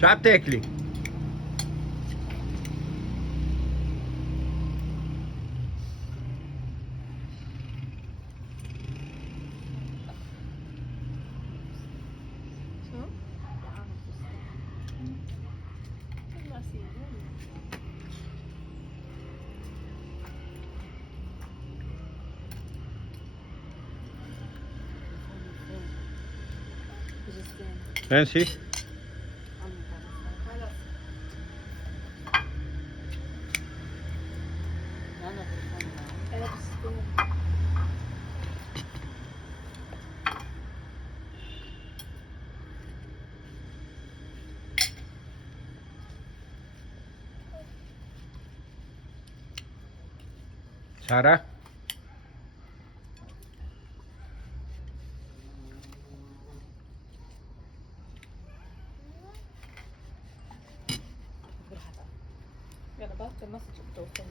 Ciao Tecli. Zo? Dat was die. Sì? Sara? Ja, dat was de message op de